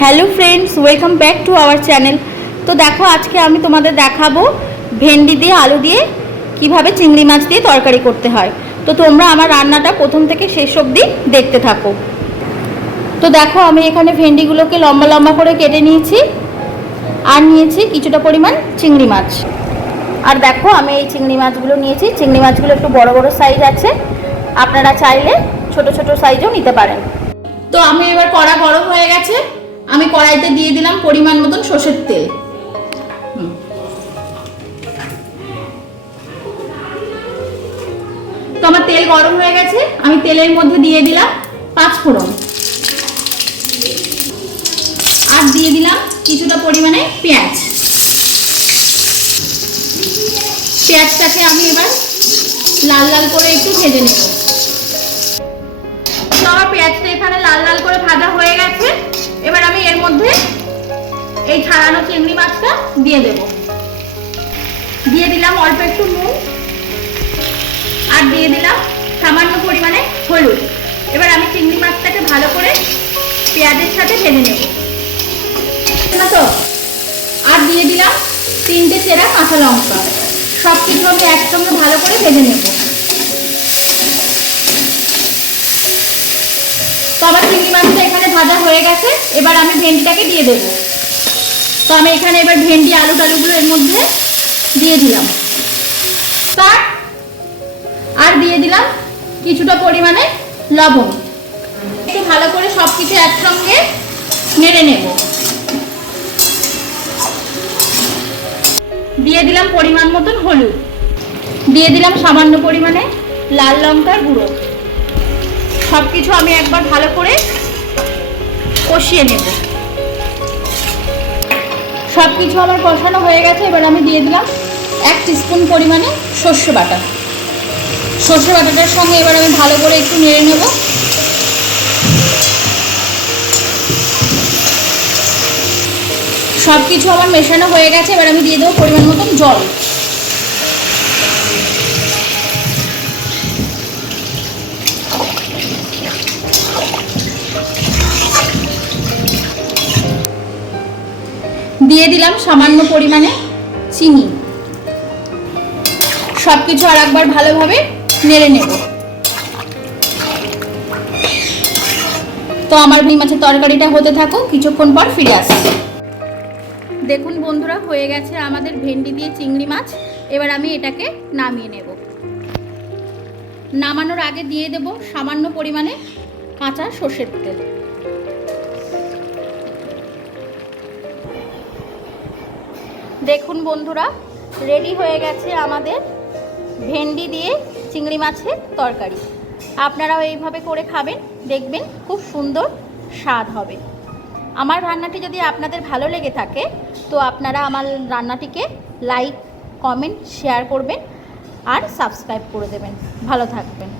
Hello friends, welcome back to our channel. तो देखो आज के आमी तुम्हारे देखाबो भेंडी दिए आलू दिए किभाबे चिंगड़ी माछ दिए तरकारी करते हैं। तो तोमरा आमार रान्नाटा प्रथम थेके शेष अब्दि देखते थाको। तो देखो आमी एखाने भेंडिगुलोके लम्बा लम्बा करे केटे निয়েছি আর নিয়েছি কিছুটা পরিমাণ চিংড়ি মাছ। আর দেখো আমি এই চিংড়ি মাছগুলো নিয়েছি। চিংড়ি মাছগুলো একটু বড় বড় সাইজ আছে, আপনারা চাইলে ছোট ছোট সাইজও নিতে পারেন। তো আমি এবার কড়া গরম হয়ে গেছে, আমি কড়াইতে দিয়ে দিলাম পরিমাণ মতন সরষের তেল। তো আমার তেল গরম হয়ে গেছে, আমি তেলের মধ্যে দিয়ে দিলাম 5 ফোড়ন আর দিয়ে দিলাম কিছুটা পরিমাণে পেঁয়াজ। পেঁয়াজটাকে আমি এবার লাল লাল করে একটু ভেজে নেব। তো আমার পেঁয়াজটা এখানে লাল লাল করে ভাজা হয়ে গেছে, এবার আমি এর মধ্যে এই ছাড়ানো চিংড়ি মাছটা দিয়ে দেব। দিয়ে দিলাম অল্প একটু নুন আর দিয়ে দিলাম সামান্য পরিমাণে হলুদ। এবার আমি চিংড়ি মাছটাকে ভালো করে পেঁয়াজের সাথে ভেজে নেব। তো আর দিয়ে দিলাম 3টে চেরা কাঁচা লঙ্কা। সব কিছু আমি একসঙ্গে ভালো করে ভেজে নেব। তো আমার চিংড়ি মাছটা এখানে ভাজা হয়ে গেছে, এবার আমি ভেন্ডিটাকে দিয়ে দেব। তো আমি এখানে এবার ভেন্ডি আলু টালুগুলো এর মধ্যে দিয়ে দিলাম আর দিয়ে দিলাম কিছুটা পরিমাণে লবণ। একটু ভালো করে সব কিছু একসঙ্গে নেড়ে নেব। দিয়ে দিলাম পরিমাণ মতন হলুদ, দিয়ে দিলাম সামান্য পরিমাণে লাল লঙ্কার গুঁড়ো। সব কিছু আমি একবার ভালো করে কষিয়ে নেব। সব কিছু আমার কষানো হয়ে গেছে, এবার আমি দিয়ে দিলাম 1 টিস্পুন পরিমাণে সর্ষে বাটা। সর্ষে বাটাটার সঙ্গে এবার আমি ভালো করে একটু নেড়ে নেব। সব কিছু আমার মেশানো হয়ে গেছে, এবার আমি দিয়ে দেবো পরিমাণ মতন জল। দিয়ে দিলাম সামান্য পরিমাণে চিনি। সব কিছু আর একবার ভালোভাবে নেড়ে নেব। তো আমার ভেন্ডি মাছের তরকারিটা হতে থাকুক, কিছুক্ষণ পর ফিরে আসছি। দেখুন বন্ধুরা, হয়ে গেছে আমাদের ভেন্ডি দিয়ে চিংড়ি মাছ। এবার আমি এটাকে নামিয়ে নেব। নামানোর আগে দিয়ে দেব সামান্য পরিমাণে কাঁচা সর্ষের তেল। দেখুন বন্ধুরা, রেডি হয়ে গেছে আমাদের ভেন্ডি দিয়ে চিংড়ি মাছের তরকারি। আপনারাও এইভাবে করে খাবেন, দেখবেন খুব সুন্দর স্বাদ হবে। আমার রান্নাটি যদি আপনাদের ভালো লেগে থাকে তো আপনারা আমার রান্নাটিকে লাইক, কমেন্ট, শেয়ার করবেন আর সাবস্ক্রাইব করে দেবেন। ভালো থাকবেন।